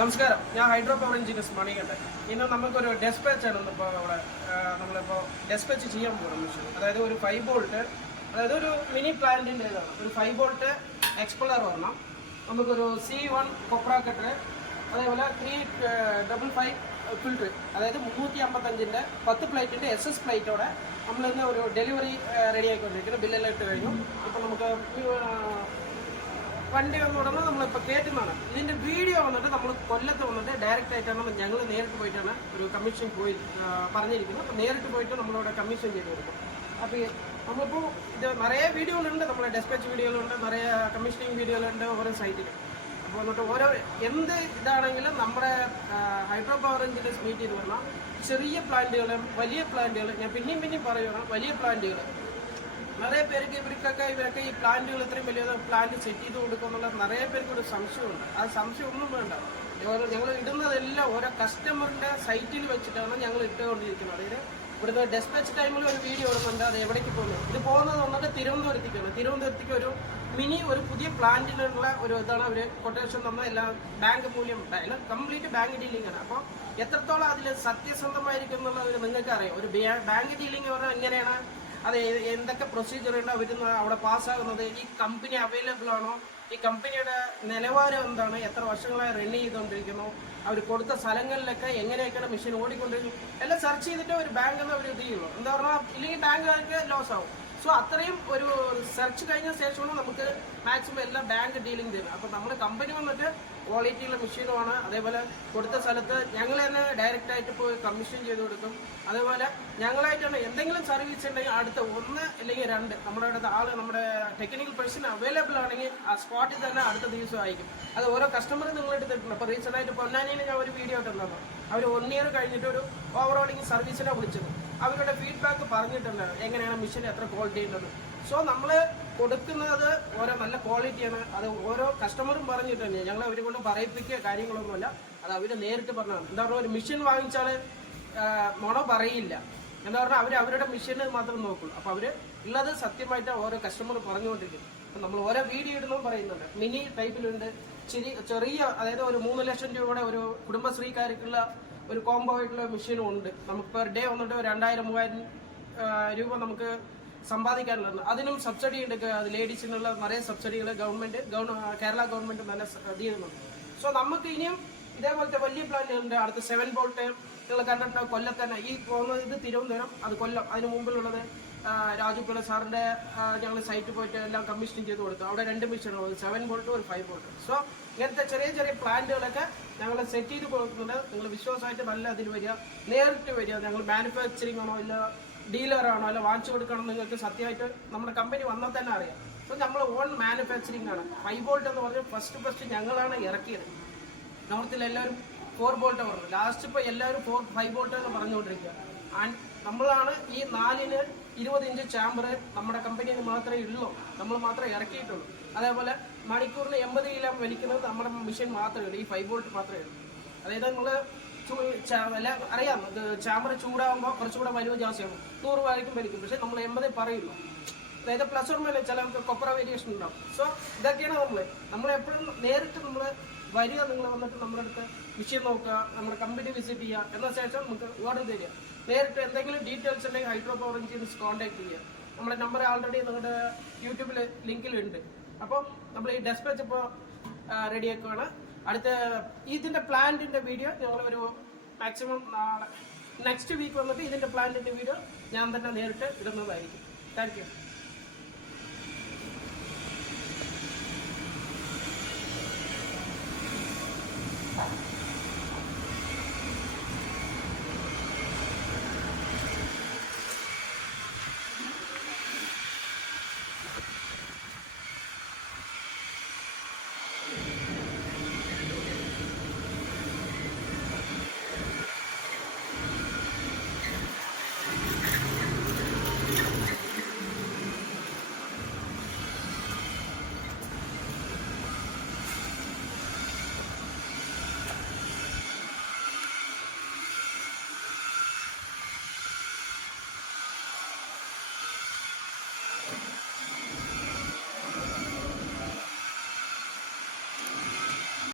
നമസ്കാരം, ഞാൻ hydro power engineers Manikandan. ഇന്ന് നമുക്കൊരു ഡെസ്പാച്ചാണ് ഇപ്പോൾ നമ്മളിപ്പോൾ ഡെസ്പാച്ച് ചെയ്യാൻ പോകുന്ന മെഷീൻ. അതായത് ഒരു 5 വോൾട്ട്, അതായത് ഒരു മിനി പ്ലാന്റിൻ്റെ ഇതാണ്. ഒരു 5 വോൾട്ട് എക്സ്പ്ലോറർ വരണം. നമുക്കൊരു C1 കൊപ്ര കട്ടർ, അതേപോലെ 355 ഫിൽറ്റർ, അതായത് 355-ൻ്റെ 10 പ്ലേറ്റിൻ്റെ SS പ്ലേറ്റോടെ നമ്മളിന്ന് ഒരു ഡെലിവറി റെഡി ആയിക്കൊണ്ടിരിക്കുന്നത്. ബില്ലെല്ലാം ഇട്ട് കഴിഞ്ഞു. ഇപ്പോൾ നമുക്ക് വണ്ടി വന്നുടനെ നമ്മളിപ്പോൾ കയറ്റുന്നതാണ്. ഇതിൻ്റെ വീഡിയോ വന്നിട്ട് നമ്മൾ കൊല്ലത്ത് വന്നിട്ട് ഡയറക്റ്റ് ആയിട്ടാണ് ഞങ്ങൾ നേരിട്ട് പോയിട്ടാണ് ഒരു കമ്മീഷൻ പോയി പറഞ്ഞിരിക്കുന്നത്. അപ്പോൾ നേരിട്ട് പോയിട്ട് നമ്മളിവിടെ കമ്മീഷൻ ചെയ്ത് കൊടുക്കും. അപ്പോൾ നമ്മളിപ്പോൾ ഇത് നിറയെ വീഡിയോകളുണ്ട്, നമ്മളെ ഡെസ്പാച്ച് വീഡിയോകളുണ്ട്, നിറയെ കമ്മീഷനിങ് വീഡിയോകളുണ്ട് ഓരോ സൈറ്റിൽ. അപ്പോൾ എന്നിട്ട് ഓരോ എന്ത് ഇതാണെങ്കിലും നമ്മുടെ ഹൈഡ്രോ പവർ എഞ്ചിനീയർസ് മീറ്റ് ചെയ്ത് പറഞ്ഞാൽ ചെറിയ പ്ലാന്റുകളും വലിയ പ്ലാന്റുകൾ, ഞാൻ പിന്നെയും പറയുകയാണ്, വലിയ പ്ലാന്റുകൾ നിറയെ പേർക്ക് ഇവരൊക്കെ ഈ പ്ലാന്റുകൾ ഇത്രയും വലിയ പ്ലാന്റ് സെറ്റ് ചെയ്ത് കൊടുക്കുക എന്നുള്ള നിറയെ പേർക്ക് ഒരു സംശയമുണ്ട്. ആ സംശയം ഒന്നും വേണ്ട. ഞങ്ങൾ ഇടുന്നതെല്ലാം ഓരോ കസ്റ്റമറിന്റെ സൈറ്റിൽ വെച്ചിട്ടാണ് ഞങ്ങൾ ഇട്ടുകൊണ്ടിരിക്കുന്നത്. അതായത് ഇവിടുന്ന് ഡെസ്പാച്ച് ടൈമിൽ ഒരു വീഡിയോ ഇടുന്നുണ്ട്, അത് എവിടേക്ക് പോകുന്നത്. ഇത് പോകുന്നത് വന്നിട്ട് തിരുവനന്തപുരത്തേക്കാണ്. തിരുവനന്തപുരത്തേക്ക് ഒരു പുതിയ പ്ലാന്റിനുള്ള ഒരു ഇതാണ് അവർ കൊട്ടേഷൻ തന്ന. എല്ലാം ബാങ്ക് മൂല്യം എല്ലാം കംപ്ലീറ്റ് ബാങ്ക് ഡീലിംഗ് ആണ്. അപ്പോൾ എത്രത്തോളം അതിൽ സത്യസന്ധമായിരിക്കും എന്നുള്ളത് നിങ്ങൾക്ക് അറിയാം. ഒരു ബാങ്ക് ഡീലിംഗ് പറഞ്ഞാൽ എങ്ങനെയാണ്, അത് എന്തൊക്കെ പ്രൊസീജിയർ ഉണ്ട്, അവർ അവിടെ പാസ്സാകുന്നത്, ഈ കമ്പനി അവൈലബിൾ ആണോ, ഈ കമ്പനിയുടെ നിലവാരം എന്താണ്, എത്ര വർഷങ്ങളായി റൺ ചെയ്തുകൊണ്ടിരിക്കുന്നു, അവർ കൊടുത്ത സ്ഥലങ്ങളിലൊക്കെ എങ്ങനെയൊക്കെയാണ് മെഷീൻ ഓടിക്കൊണ്ടിരിക്കും, എല്ലാം സെർച്ച് ചെയ്തിട്ട് ഒരു ബാങ്ക് എന്ന് അവർ ഇത് ചെയ്യുള്ളൂ. എന്താ പറഞ്ഞാൽ ഇല്ലെങ്കിൽ ബാങ്കുകാർക്ക് ലോസ് ആവും. സോ അത്രയും ഒരു സെർച്ച് കഴിഞ്ഞ ശേഷമാണ് നമുക്ക് മാക്സിമം എല്ലാം ബാങ്ക് ഡീലിംഗ് തരുന്നത്. അപ്പോൾ നമ്മൾ കമ്പനി വന്നിട്ട് ക്വാളിറ്റിയുള്ള മെഷീനുമാണ്. അതേപോലെ കൊടുത്ത സ്ഥലത്ത് ഞങ്ങൾ തന്നെ ഡയറക്റ്റ് ആയിട്ട് പോയി കമ്മീഷൻ ചെയ്ത് കൊടുക്കും. അതേപോലെ ഞങ്ങളായിട്ടാണ് എന്തെങ്കിലും സർവീസ് ഉണ്ടെങ്കിൽ അടുത്ത 1 അല്ലെങ്കിൽ 2 നമ്മുടെ അടുത്ത ആൾ, നമ്മുടെ ടെക്നിക്കൽ പേഴ്സൺ അവൈലബിൾ ആണെങ്കിൽ ആ സ്പോട്ടിൽ തന്നെ അടുത്ത ദിവസം അയക്കും. അത് ഓരോ കസ്റ്റമർ നിങ്ങളെടുത്തിട്ടുണ്ട്. അപ്പോൾ റീസെൻ്റ് ആയിട്ട് പൊന്നാനിയിൽ ഞാൻ ഒരു വീഡിയോ ഇട്ടുണ്ടായിരുന്നു. അവർ 1 ഇയർ കഴിഞ്ഞിട്ട് ഒരു ഓവറോളിങ് സർവീസിനെ വിളിച്ചത്. അവരുടെ ഫീഡ്ബാക്ക് പറഞ്ഞിട്ടുണ്ട് എങ്ങനെയാണ് മെഷീൻ എത്ര ക്വാളിറ്റി ഉള്ളത്. സോ നമ്മൾ കൊടുക്കുന്നത് ഓരോ നല്ല ക്വാളിറ്റിയാണ്. അത് ഓരോ കസ്റ്റമറും പറഞ്ഞിട്ടുണ്ട്. ഞങ്ങൾ അവരെ കൊണ്ട് പറയിപ്പിക്കുക കാര്യങ്ങളൊന്നുമല്ല, അത് അവർ നേരിട്ട് പറഞ്ഞതാണ്. എന്താ പറയുക, ഒരു മെഷീൻ വാങ്ങിച്ചാൽ നുണ പറയില്ല. എന്താ പറഞ്ഞാൽ അവരുടെ മെഷീന് മാത്രം നോക്കുള്ളൂ. അപ്പോൾ അവർ ഉള്ളത് സത്യമായിട്ട് ഓരോ കസ്റ്റമർ പറഞ്ഞുകൊണ്ടിരിക്കും. അപ്പം നമ്മൾ ഓരോ വീഡിയോ ഇടുന്നതും പറയുന്നുണ്ട്. മിനി ടൈപ്പിലുണ്ട്, ചെറിയ, അതായത് ഒരു 3 ലക്ഷം രൂപയുടെ ഒരു കുടുംബശ്രീക്കാർക്കുള്ള ഒരു കോംബോ ആയിട്ടുള്ള മെഷീനും ഉണ്ട്. നമുക്ക് പെർ ഡേ വന്നിട്ട് 2000-3000 രൂപ നമുക്ക് സമ്പാദിക്കാനുള്ളത്. അതിനും സബ്സിഡി ഉണ്ട്. ലേഡീസിനുള്ള നിറയെ സബ്സിഡികൾ കേരള ഗവൺമെന്റ് നല്ല ഇത് ചെയ്യുന്നുണ്ട്. സോ നമുക്ക് ഇനിയും ഇതേപോലത്തെ വലിയ പ്ലാന്റുകളുണ്ട്. അടുത്ത 7 വോൾട്ട് നിങ്ങൾ കണ്ടിട്ട് കൊല്ലത്തന്നെ ഈ പോകുന്നത്. ഇത് തിരുവനന്തപുരം, അത് കൊല്ലം. അതിന് മുമ്പിലുള്ളത് രാജു പിള്ള സാറിന്റെ ഞങ്ങൾ സൈറ്റിൽ പോയിട്ട് എല്ലാം കമ്മീഷൻ ചെയ്ത് കൊടുത്തു. അവിടെ 2 മെഷീനുള്ളത്, 7 വോൾട്ട് ഒരു 5 വോൾട്ട്. സോ ഇങ്ങനത്തെ ചെറിയ പ്ലാന്റുകളൊക്കെ ഞങ്ങൾ സെറ്റ് ചെയ്ത് കൊടുക്കുന്നുണ്ട്. നിങ്ങൾ വിശ്വാസമായിട്ട് നല്ല അതിൽ വരിക, നേരിട്ട് വരിക. ഞങ്ങൾ മാനുഫാക്ചറിങ് ആണോ ഇല്ല ഡീലറാണോ അല്ല വാങ്ങിച്ചു കൊടുക്കണം, നിങ്ങൾക്ക് സത്യമായിട്ട് നമ്മുടെ കമ്പനി വന്നാൽ തന്നെ അറിയാം. സോ നമ്മൾ ഓൺ മാനുഫാക്ചറിങ് ആണ്. 5 വോൾട്ട് എന്ന് പറഞ്ഞാൽ ഫസ്റ്റ് ഞങ്ങളാണ് ഇറക്കിയത്. നോർത്തിൽ എല്ലാവരും 4 വോൾട്ട് പറഞ്ഞു. ലാസ്റ്റ് ഇപ്പോൾ എല്ലാവരും 5 വോൾട്ട് എന്ന് പറഞ്ഞുകൊണ്ടിരിക്കുക. നമ്മളാണ് ഈ 4-ന് 20 ഇഞ്ച് ചാമ്പർ നമ്മുടെ കമ്പനിയിൽ മാത്രമേ ഉള്ളൂ, നമ്മൾ മാത്രമേ ഇറക്കിയിട്ടുള്ളൂ. അതേപോലെ മണിക്കൂറിന് 80 കിലോ വലിക്കുന്നത് നമ്മുടെ മെഷീൻ മാത്രമേ ഉള്ളൂ, ഈ 5 വോൾട്ട് മാത്രമേ ഉള്ളൂ. അതായത് നമ്മൾ അറിയാം, ചാമ്പർ ചൂടാകുമ്പോൾ കുറച്ചുകൂടെ വലിയ ജാസ്തിയാകും, 100 വരയ്ക്കും വലിക്കും. പക്ഷെ നമ്മൾ 80 പറയുള്ളൂ. അതായത് പ്ലസ് ഓർ മൈനസ് ചിലർക്ക് കൊപ്ര വേരിയേഷൻ ഉണ്ടാവും. സോ ഇതൊക്കെയാണ് നമ്മളെപ്പോഴും നേരിട്ട് നമ്മൾ വരിക. നിങ്ങൾ വന്നിട്ട് നമ്മുടെ അടുത്ത് മെഷീൻ നോക്കുക, നമ്മുടെ കമ്പനി വിസിറ്റ് ചെയ്യുക, എന്ന ശേഷം നമുക്ക് ഓർഡർ തരിക. നേരിട്ട് എന്തെങ്കിലും ഡീറ്റെയിൽസ് ഉണ്ടെങ്കിൽ ഹൈഡ്രോ പവർ എഞ്ചിനീയർസ് കോൺടാക്ട് ചെയ്യുക. നമ്മുടെ നമ്പർ ആൾറെഡി നിങ്ങളുടെ യൂട്യൂബിൽ ലിങ്കിലുണ്ട്. അപ്പോൾ നമ്മൾ ഈ ഡെസ്പാച്ച് ഇപ്പോൾ റെഡിയാക്കുകയാണ്. അടുത്ത ഇതിൻ്റെ പ്ലാന്റിൻ്റെ വീഡിയോ ഞങ്ങളൊരു മാക്സിമം നെക്സ്റ്റ് വീക്ക് വന്നിട്ട് ഇതിൻ്റെ പ്ലാന്റിൻ്റെ വീഡിയോ ഞാൻ തന്നെ നേരിട്ട് ഇടുന്നതായിരിക്കും. Thank you.